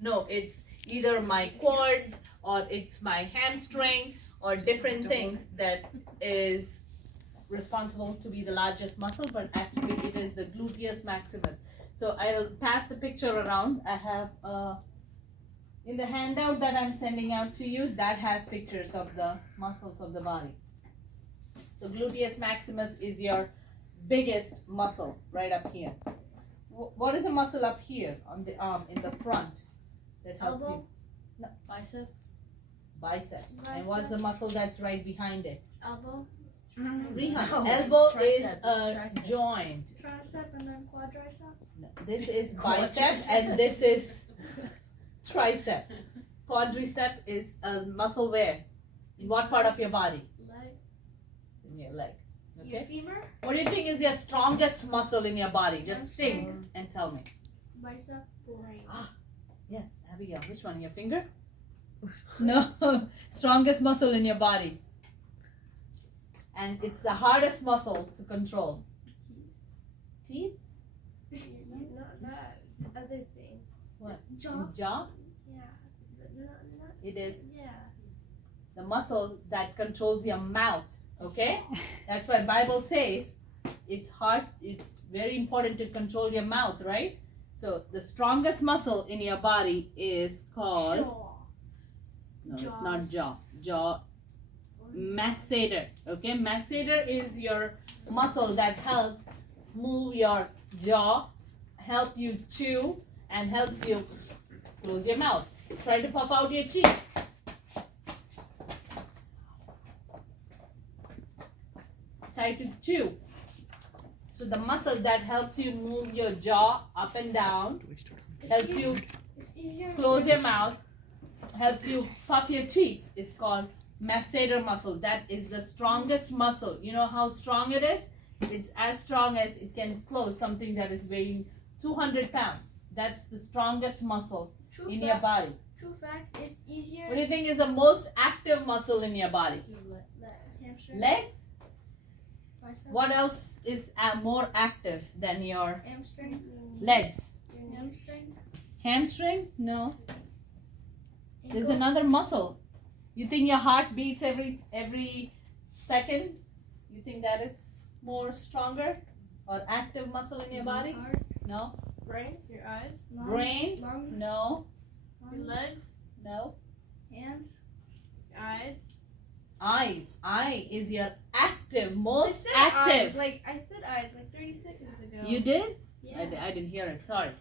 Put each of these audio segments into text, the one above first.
No, it's either my quads or it's my hamstring or different things that is responsible to be the largest muscle, but actually it is the gluteus maximus. So I'll pass the picture around. I have in the handout that I'm sending out to you, that has pictures of the muscles of the body. So gluteus maximus is your biggest muscle right up here. What is a muscle up here on the arm in the front that helps Elbow? you? No. Bicep. Biceps. And what's the muscle that's right behind it? Elbow. Rehan, No. elbow Tricep. is It's a tricep. joint. Tricep and then quadricep. No, this is Quadricep. bicep and this is tricep. Quadricep is a muscle where? In what part of your body? Leg. In your leg. Your Okay. femur. What do you think is your strongest muscle in your body? Just think and tell me. Bicep. Brain. Yes, Abigail. Which one? Your finger? No. Strongest muscle in your body. And it's the hardest muscle to control. Teeth? Not that other thing. What? Jaw. Jaw? Yeah. Not, It is yeah. the muscle that controls your mouth. Okay? That's why Bible says it's hard, it's very important to control your mouth, right? So the strongest muscle in your body is called Jaw. no, it's Jaws. not jaw. Jaw masseter. Okay? Masseter is your muscle that helps move your jaw, help you chew, and helps you close your mouth. Try to puff out your cheeks. Try to chew. So the muscle that helps you move your jaw up and down, helps you It's easier. close your mouth, helps you puff your cheeks is called masseter muscle. That is the strongest muscle. You know how strong it is? It's as strong as it can close something that is weighing 200 pounds. That's the strongest muscle True in fact, your body. True fact, it's easier. What do you think is the most active muscle in your body? Hamstring. Legs? Bicep. What else is more active than your Hamstring. legs? Hamstring. Hamstring? No. There's Ankle. another muscle. You think your heart beats every second? You think that is more stronger or active muscle in your body? Heart. No. Brain. Your eyes. Lungs. Brain? Lungs. No. Your legs. No. Hands. Eyes. Eyes. Eye is your active, I most said active. Eyes, like I said eyes like 30 seconds ago. You did? Yeah. I didn't hear it. Sorry.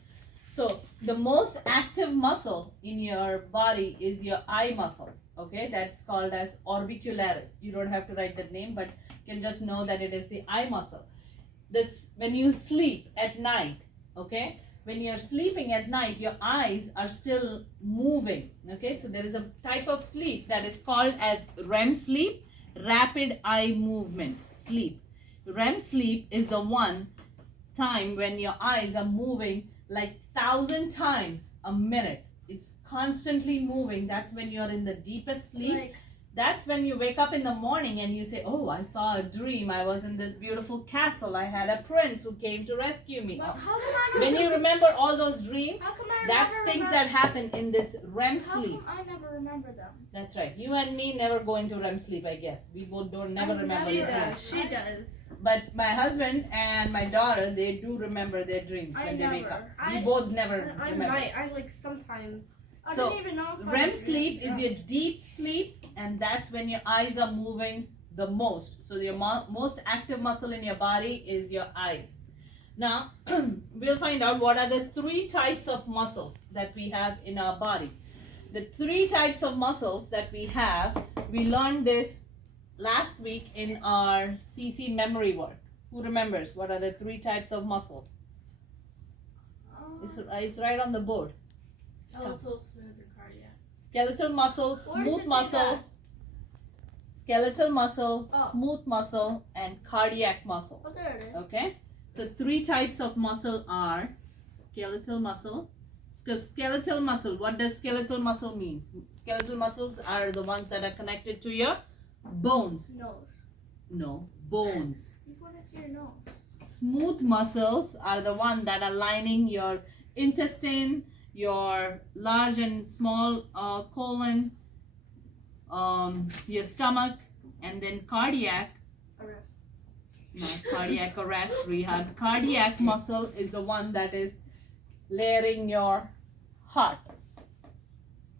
So the most active muscle in your body is your eye muscles. Okay, that's called as orbicularis. You don't have to write that name, but you can just know that it is the eye muscle. This when you sleep at night. Okay, when you're sleeping at night, your eyes are still moving. Okay, so there is a type of sleep that is called as REM sleep, rapid eye movement sleep. REM sleep is the one time when your eyes are moving like 1,000 times a minute. It's constantly moving. That's when you're in the deepest sleep. Like, That's when you wake up in the morning and you say, oh, I saw a dream. I was in this beautiful castle. I had a prince who came to rescue me. but how come I When you remember all those dreams, How come I that's never things remember, that happen in this REM How sleep. come I never remember them? That's right. You and me never go into REM sleep, I guess. We both don't never I remember never the dreams. does. She does. But my husband and my daughter, they do remember their dreams I when they wake never. up. We both never I remember. might. I like sometimes. I So, don't even know if REM I sleep is your deep sleep, and that's when your eyes are moving the most. So your most active muscle in your body is your eyes. Now, we'll find out what are the 3 types of muscles that we have in our body. The 3 types of muscles that we have, we learned this last week in our CC memory work. Who remembers what are the 3 types of muscle? It's right on the board. Skeletal, smooth, or cardiac. Skeletal muscle, Where does smooth it say muscle, that? skeletal muscle, Oh. smooth muscle, and cardiac muscle. Oh, there it is. Okay? So 3 types of muscle are skeletal muscle. Skeletal muscle, what does skeletal muscle mean? Skeletal muscles are the ones that are connected to your bones. Nose. No, bones. You put it to your nose. Smooth muscles are the one that are lining your intestine, your large and small colon, your stomach, and then cardiac. Arrest. Not cardiac arrest, Rehan. Cardiac muscle is the one that is layering your heart.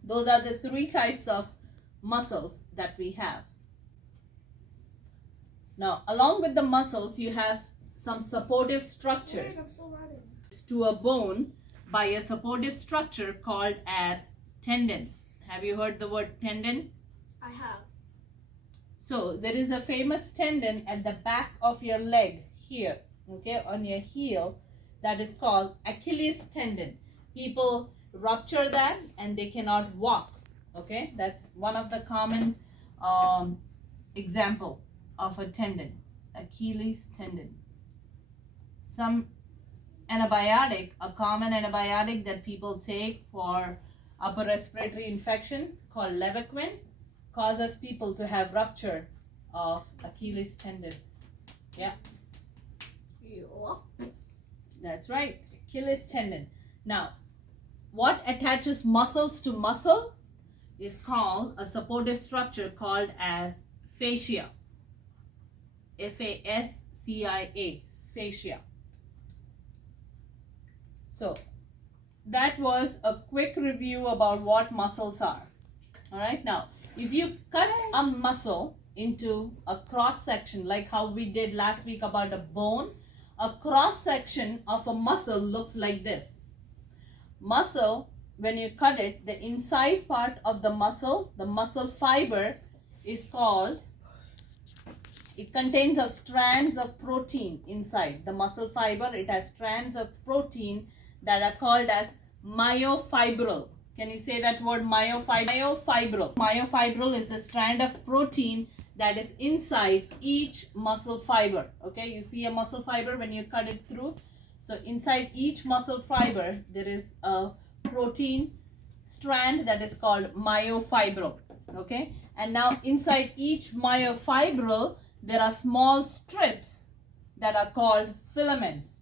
Those are the three types of muscles that we have. Now, along with the muscles, you have some supportive structures Wait, I'm still writing. to a bone by a supportive structure called as tendons. Have you heard the word tendon? I have. So there is a famous tendon at the back of your leg here, okay, on your heel, that is called Achilles tendon. People rupture that and they cannot walk, okay. That's one of the common example of a tendon, Achilles tendon. Some antibiotic, a common antibiotic that people take for upper respiratory infection called Levaquin, causes people to have rupture of Achilles tendon. Yeah, that's right, Achilles tendon. Now, what attaches muscles to muscle is called a supportive structure called as fascia. Fascia, fascia. So, that was a quick review about what muscles are. All right, now, if you cut a muscle into a cross section, like how we did last week about a bone, a cross section of a muscle looks like this. Muscle, when you cut it, the inside part of the muscle fiber is called, it contains of strands of protein inside. The muscle fiber, it has strands of protein that are called as myofibril. Can you say that word, myofibril? Myofibril is a strand of protein that is inside each muscle fiber. Okay, you see a muscle fiber when you cut it through. So inside each muscle fiber, there is a protein strand that is called myofibril. Okay, and now inside each myofibril, there are small strips that are called filaments.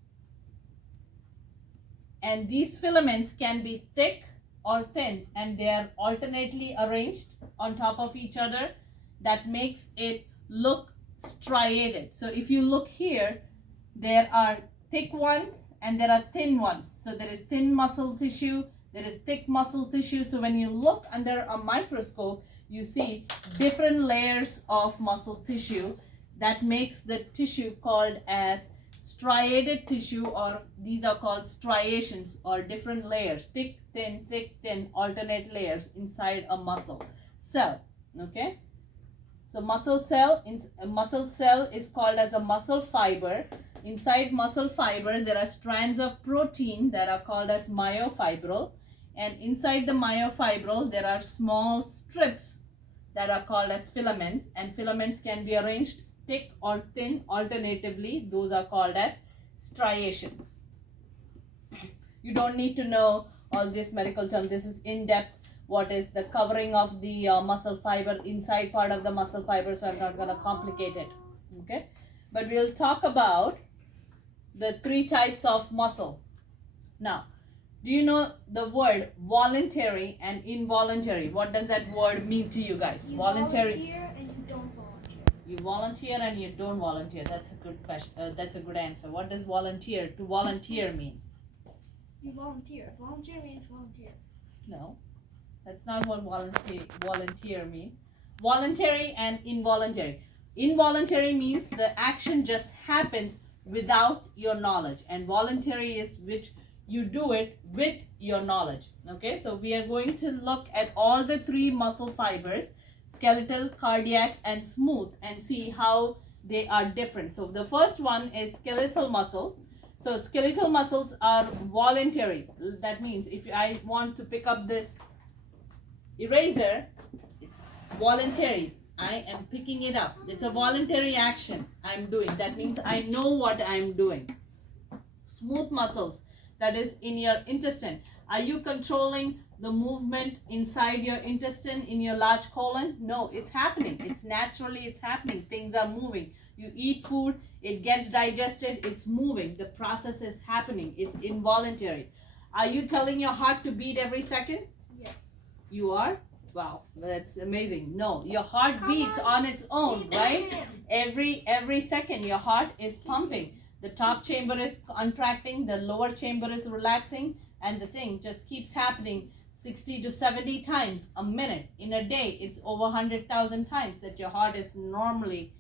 And these filaments can be thick or thin, and they are alternately arranged on top of each other. That makes it look striated. So if you look here, there are thick ones and there are thin ones. So there is thin muscle tissue, there is thick muscle tissue. So when you look under a microscope, you see different layers of muscle tissue. That makes the tissue called as striated tissue, or these are called striations, or different layers, thick, thin, alternate layers inside a muscle cell. Okay, so muscle cell is called as a muscle fiber. Inside muscle fiber, there are strands of protein that are called as myofibril, and inside the myofibril, there are small strips that are called as filaments, and filaments can be arranged thick or thin alternatively. Those are called as striations. You don't need to know all these medical terms. This is in-depth, what is the covering of the muscle fiber, inside part of the muscle fiber, so I'm not going to complicate it. Okay, but we'll talk about the three types of muscle. Now, do you know the word voluntary and involuntary? What does that word mean to you guys? You Voluntary. volunteer and you don't volunteer. You volunteer and you don't volunteer. That's a good question. That's a good answer. What does volunteer to volunteer mean? You volunteer. Volunteer means volunteer. No, that's not what volunteer mean. Voluntary and involuntary. Involuntary means the action just happens without your knowledge, and voluntary is which you do it with your knowledge. Okay, so we are going to look at all the three muscle fibers, skeletal, cardiac, and smooth, and see how they are different. So the first one is skeletal muscle. So skeletal muscles are voluntary. That means if I want to pick up this eraser, it's voluntary. I am picking it up. It's a voluntary action I'm doing. That means I know what I'm doing. Smooth muscles, that is in your intestine. Are you controlling the movement inside your intestine in your large colon? No, it's happening. It's happening. Things are moving. You eat food, it gets digested, it's moving. The process is happening. It's involuntary. Are you telling your heart to beat every second? Yes. You are? Wow, that's amazing. No, your heart beats on its own, right? Every second your heart is pumping. The top chamber is contracting, the lower chamber is relaxing, and the thing just keeps happening 60 to 70 times a minute. In a day, it's over 100,000 times that your heart is normally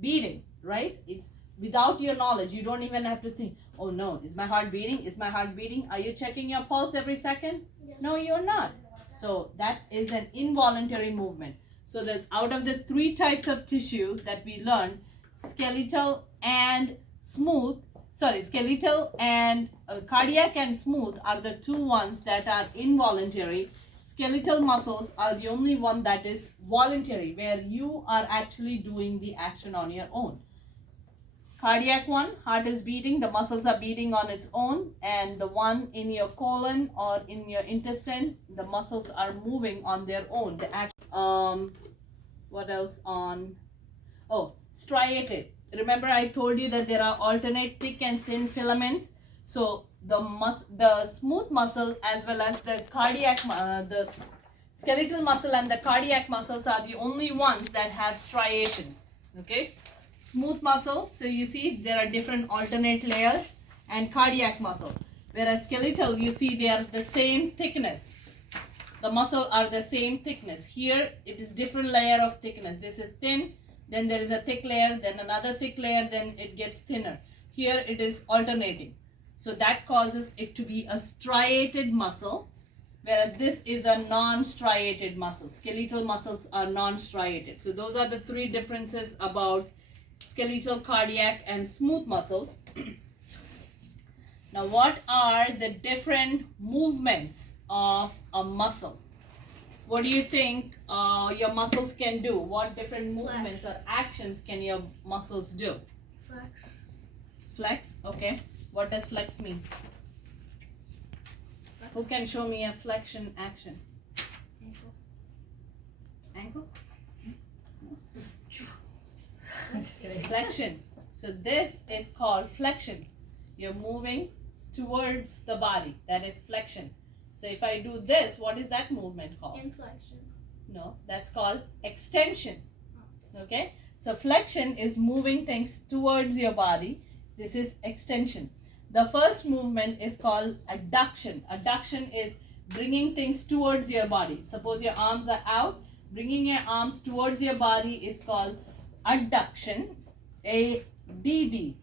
beating, right? It's without your knowledge. You don't even have to think, oh no, is my heart beating? Is my heart beating? Are you checking your pulse every second? Yes. No, you're not. So that is an involuntary movement. So that out of the 3 types of tissue that we learned, skeletal and cardiac and smooth are the 2 ones that are involuntary. Skeletal muscles are the only one that is voluntary, where you are actually doing the action on your own. Cardiac one, heart is beating, the muscles are beating on its own, and the one in your colon or in your intestine, the muscles are moving on their own. What else on? Oh, striated. Remember I told you that there are alternate thick and thin filaments. So the smooth muscle as well as the the skeletal muscle and the cardiac muscles are the only ones that have striations. Okay. Smooth muscle, so you see there are different alternate layers, and cardiac muscle. Whereas skeletal, you see they are the same thickness. The muscle are the same thickness. Here it is different layer of thickness. This is thin, then there is a thick layer, then another thick layer, then it gets thinner. Here it is alternating. So that causes it to be a striated muscle, whereas this is a non-striated muscle. Skeletal muscles are non-striated. So those are the 3 differences about skeletal, cardiac, and smooth muscles. Now, what are the different movements of a muscle? What do you think your muscles can do? What different movements or actions can your muscles do? Flex. Flex, okay. What does flex mean? Who can show me a flexion action? Ankle. Ankle? Just kidding. Flexion. So this is called flexion. You're moving towards the body. That is flexion. So if I do this, what is that movement called? Inflection. No, that's called extension. Okay? So flexion is moving things towards your body. This is extension. The first movement is called adduction. Adduction is bringing things towards your body. Suppose your arms are out. Bringing your arms towards your body is called adduction, ADD.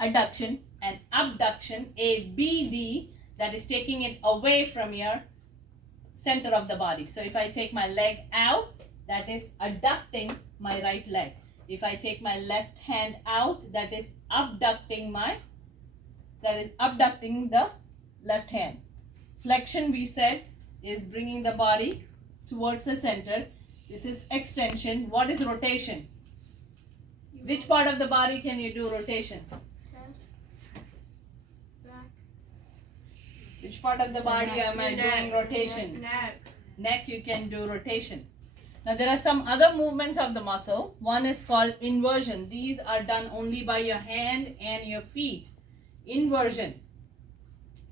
Adduction, and abduction, ABD, that is taking it away from your center of the body. So if I take my leg out, that is adducting my right leg. If I take my left hand out, that is abducting the left hand. Flexion, we said, is bringing the body towards the center. This is extension. What is rotation? Which part of the body can you do rotation? Head. Back. Which part of the body am I doing rotation? Neck. Neck, you can do rotation. Now there are some other movements of the muscle. One is called inversion. These are done only by your hand and your feet. Inversion.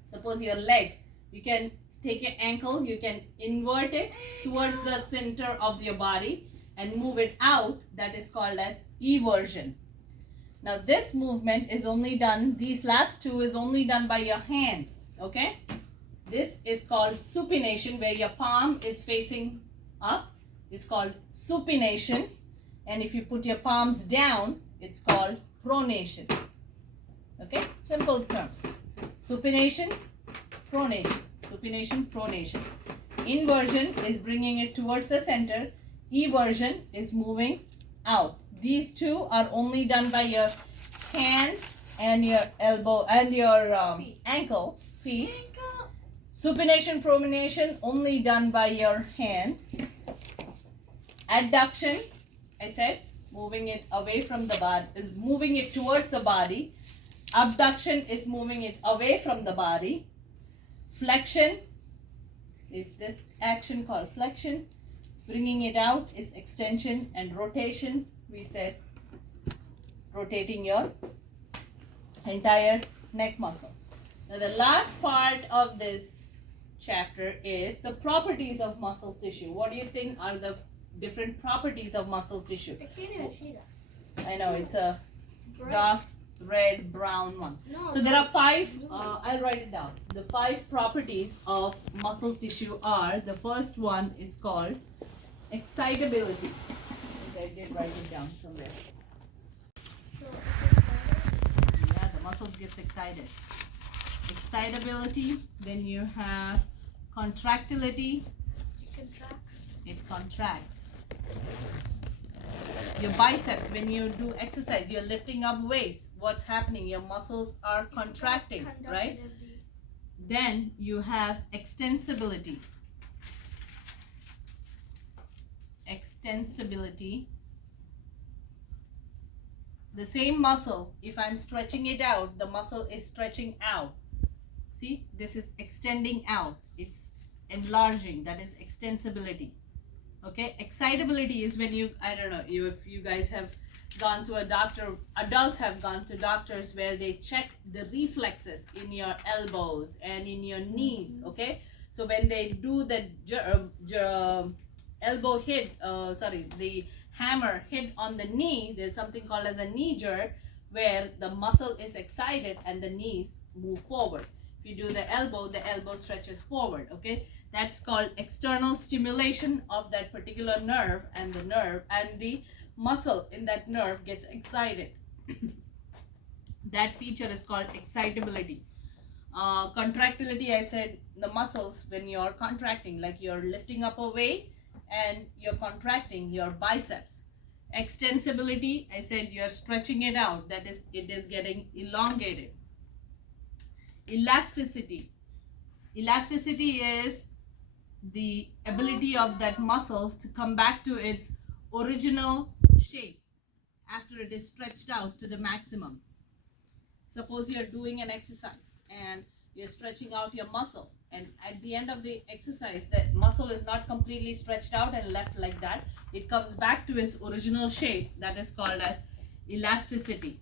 Suppose your leg, you can take your ankle, you can invert it towards the center of your body and move it out. That is called as eversion. Now this movement is only done, these last 2 is only done by your hand. Okay? This is called supination, where your palm is facing up. It's called supination. And if you put your palms down, it's called pronation. Okay? Simple terms. Supination, pronation. Supination, pronation. Inversion is bringing it towards the center. Eversion is moving out. These 2 are only done by your hand and your elbow and your ankle, feet. Supination, pronation only done by your hand. Adduction, I said, moving it away from the body, is moving it towards the body. Abduction is moving it away from the body. Flexion is this action called flexion. Bringing it out is extension, and rotation, we said, rotating your entire neck muscle. Now the last part of this chapter is the properties of muscle tissue. What do you think are the different properties of muscle tissue? I can't even see that. I know it's a Bright. dark red brown one. No. So there are five, I'll write it down. The five properties of muscle tissue are, the first one is called excitability. Okay, I did write it down somewhere. So it's excited. Yeah, the muscles gets excited. Excitability, then you have contractility, It contracts. it contracts. Your biceps, when you do exercise, you're lifting up weights, what's happening? Your muscles are contracting, right? Conductivity. Then you have extensibility. Extensibility. The same muscle, if I'm stretching it out, the muscle is stretching out. See, this is extending out. It's enlarging. That is extensibility. Okay, excitability is when you, I don't know, if you guys have gone to a doctor, adults have gone to doctors where they check the reflexes in your elbows and in your knees. Okay, so when they do the elbow hit, the hammer hit on the knee, there's something called as a knee jerk where the muscle is excited and the knees move forward. If you do the elbow stretches forward. Okay, that's called external stimulation of that particular nerve, and the muscle in that nerve gets excited. That feature is called excitability. Contractility, I said the muscles when you're contracting, like you're lifting up a weight and you're contracting your biceps. Extensibility, I said you're stretching it out, that is, it is getting elongated. Elasticity is the ability of that muscle to come back to its original shape after it is stretched out to the maximum. Suppose you're doing an exercise and you're stretching out your muscle, and at the end of the exercise that muscle is not completely stretched out and left like that. It comes back to its original shape. That is called as elasticity.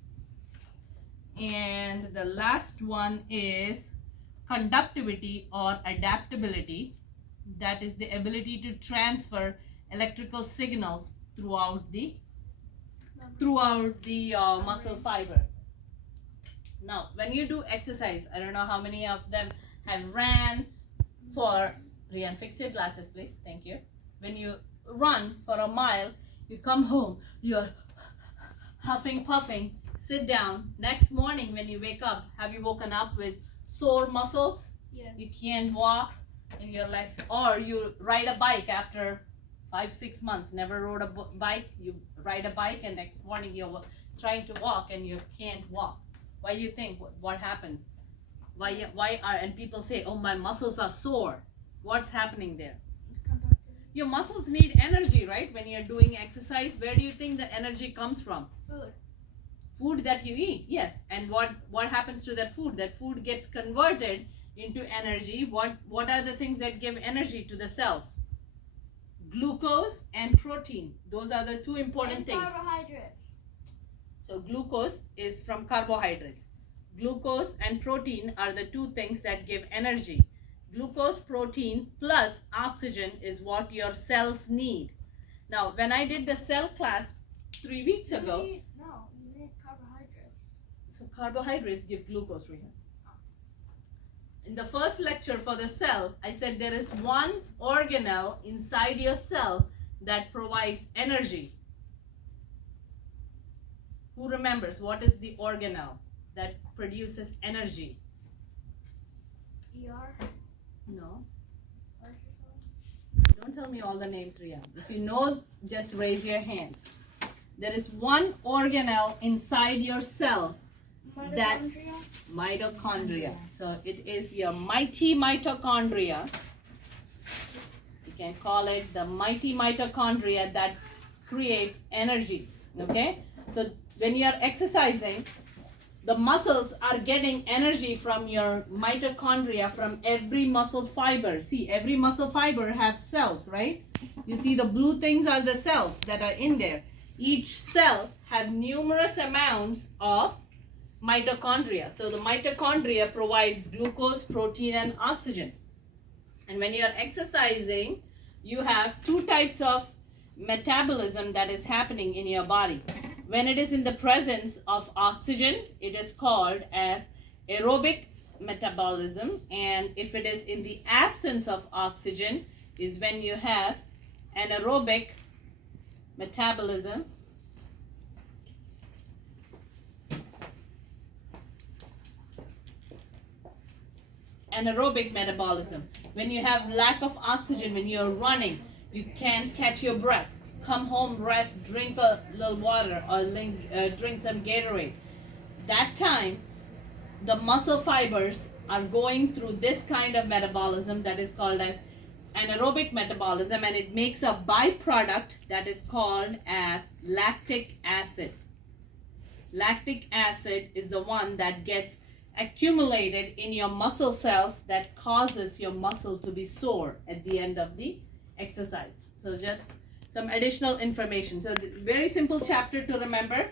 And the last one is conductivity or adaptability. That is the ability to transfer electrical signals throughout the muscle fiber. Now, when you do exercise, I don't know how many of them have ran for, Rian, fix your glasses please, thank you. When you run for a mile, you come home, you're huffing, puffing, sit down. Next morning when you wake up, have you woken up with sore muscles? Yes. You can't walk, and you're like, or you ride a bike after 5-6 months, never rode a bike, you ride a bike and next morning you're trying to walk and you can't walk. Why do you think? What happens? And people say, oh, my muscles are sore. What's happening there? Conductivity. Your muscles need energy, right? When you're doing exercise, where do you think the energy comes from? Food. Food that you eat, yes. And what happens to that food? That food gets converted into energy. What are the things that give energy to the cells? Glucose and protein. Those are the two important And things. carbohydrates. So glucose is from carbohydrates. Glucose and protein are the two things that give energy. Glucose, protein plus oxygen is what your cells need. Now, when I did the cell class 3 weeks ago, You need carbohydrates. so carbohydrates give glucose, Rihan. In the first lecture for the cell, I said there is one organelle inside your cell that provides energy. Who remembers what is the organelle that produces energy? ER. No. Lysosomes. Don't tell me all the names, Riya. If you know, just raise your hands. There is one organelle inside your cell, that mitochondria. So it is your mighty mitochondria. You can call it the mighty mitochondria that creates energy. Okay? So when you are exercising, the muscles are getting energy from your mitochondria, from every muscle fiber. See, every muscle fiber have cells, right? You see the blue things are the cells that are in there. Each cell have numerous amounts of mitochondria. So the mitochondria provides glucose, protein, and oxygen. And when you are exercising, you have two types of metabolism that is happening in your body. When it is in the presence of oxygen, it is called as aerobic metabolism, and if it is in the absence of oxygen is when you have anaerobic metabolism. Anaerobic metabolism. When you have lack of oxygen, when you're running, you can't catch your breath. Come home, rest, drink a little water, or drink some Gatorade. That time, the muscle fibers are going through this kind of metabolism that is called as anaerobic metabolism, and it makes a byproduct that is called as lactic acid. Lactic acid is the one that gets accumulated in your muscle cells that causes your muscle to be sore at the end of the exercise. So just some additional information. So very simple chapter to remember.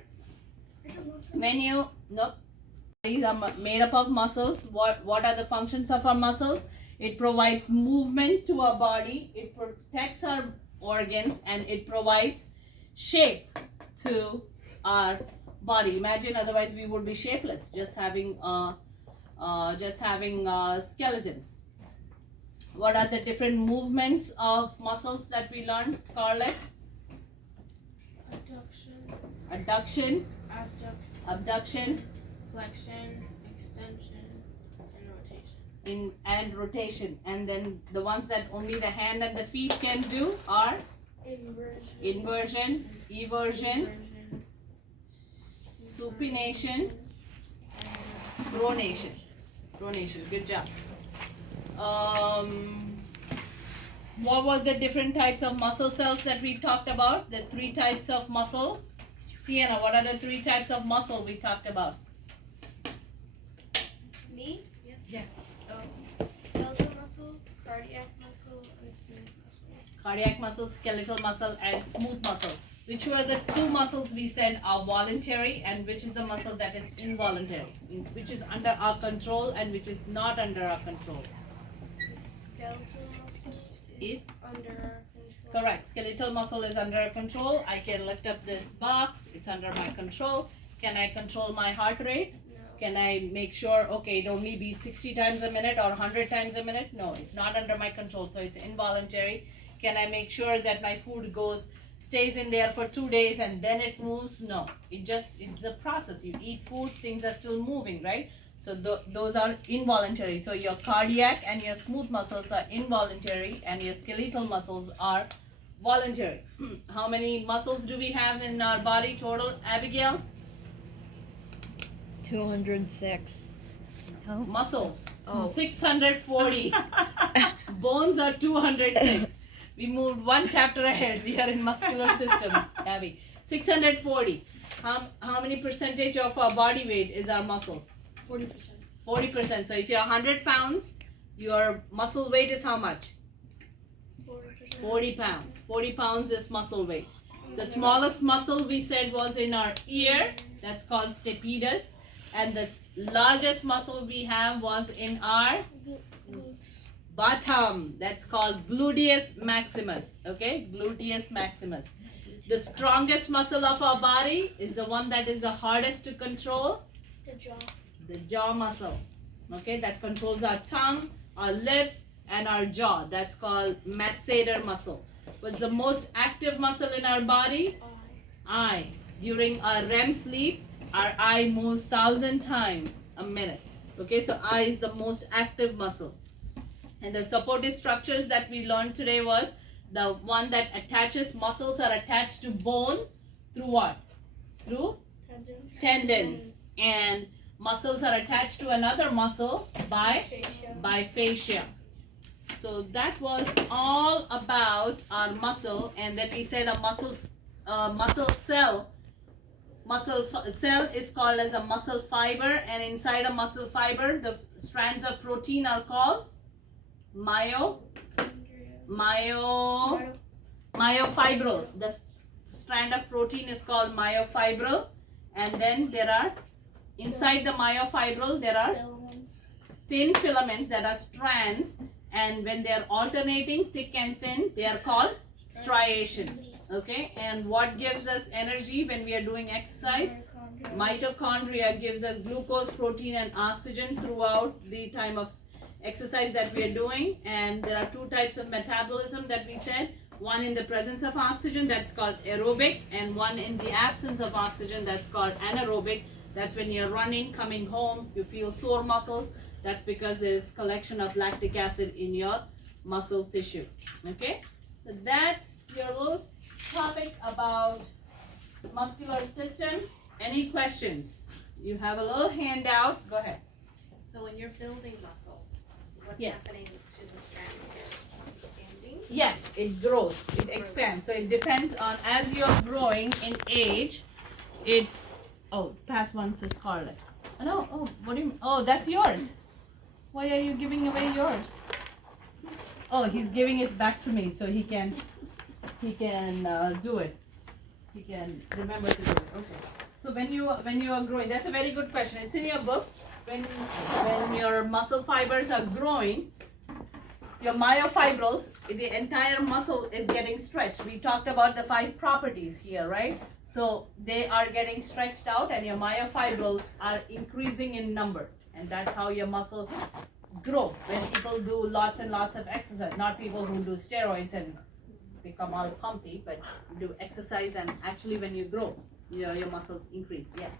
When you these are made up of muscles. What are the functions of our muscles? It provides movement to our body, it protects our organs, and it provides shape to our body. Imagine otherwise we would be shapeless, just having a skeleton. What are the different movements of muscles that we learned, Scarlett? Adduction, abduction, flexion, extension, and rotation. And rotation. And then the ones that only the hand and the feet can do are inversion, eversion, supination, pronation. Good job. What were the different types of muscle cells that we talked about? The three types of muscle. Sienna, what are the three types of muscle we talked about? Me? Yeah. Skeletal muscle, cardiac muscle, and smooth muscle. Cardiac muscle, skeletal muscle, and smooth muscle. Which were the two muscles we said are voluntary, and which is the muscle that is involuntary? Means which is under our control and which is not under our control. Skeletal muscle Is under our control. correct. Skeletal muscle is under our control. I can lift up this box. It's under my control. Can I control my heart rate? No. Can I make sure, okay, it only beats 60 times a minute or 100 times a minute? No, it's not under my control, so it's involuntary. Can I make sure that my food stays in there for 2 days and then it moves? No, it's a process. You eat food, things are still moving, right? So those are involuntary. So your cardiac and your smooth muscles are involuntary, and your skeletal muscles are voluntary. How many muscles do we have in our body total, Abigail? 206. Muscles. Oh. 640. Bones are 206. We moved one chapter ahead. We are in muscular system, Abby. 640. How many percentage of our body weight is our muscles? 40%. 40%. So if you're 100 pounds, your muscle weight is how much? 40%. 40 pounds. 40 pounds is muscle weight. The smallest muscle we said was in our ear. That's called stapedius. And the largest muscle we have was in our bottom. That's called gluteus maximus. Okay, gluteus maximus. The strongest muscle of our body is the one that is the hardest to control. The jaw. The jaw muscle. Okay, that controls our tongue, our lips, and our jaw. That's called masseter muscle. What's the most active muscle in our body? Eye. During our REM sleep, our eye moves 1,000 times a minute. Okay, so eye is the most active muscle. And the supportive structures that we learned today was the one that attaches, muscles are attached to bone through what? Through tendons. And muscles are attached to another muscle by fascia. So that was all about our muscle. And then we said a muscle cell. Muscle cell is called as a muscle fiber, and inside a muscle fiber, the strands of protein are called myofibril. The strand of protein is called myofibril, and then there are inside the myofibril there are Filaments. thin filaments that are strands, and when they are alternating thick and thin, they are called striations. Okay, and what gives us energy when we are doing exercise? Mitochondria gives us glucose, protein, and oxygen throughout the time of exercise that we are doing. And there are two types of metabolism that we said. One in the presence of oxygen, that's called aerobic, and one in the absence of oxygen, that's called anaerobic. That's when you're running, coming home, you feel sore muscles. That's because there's collection of lactic acid in your muscle tissue. Okay, so that's your little topic about muscular system. Any questions? You have a little handout. Go ahead. So when you're building muscle, what's Yes. happening to the strands there? Expanding? Yes, it grows, it expands. So it depends on, as you're growing in age, it, oh, pass one to Scarlett. Oh, no, oh, what do you mean? Oh, that's yours. Why are you giving away yours? Oh, he's giving it back to me so he can do it. He can remember to do it. Okay. So when you are growing, that's a very good question. It's in your book. When your muscle fibers are growing, your myofibrils, the entire muscle is getting stretched. We talked about the 5 properties here, right? So they are getting stretched out, and your myofibrils are increasing in number, and that's how your muscle grow. When people do lots and lots of exercise, not people who do steroids and become all pumpy, but do exercise, and actually when you grow, your muscles increase. Yes.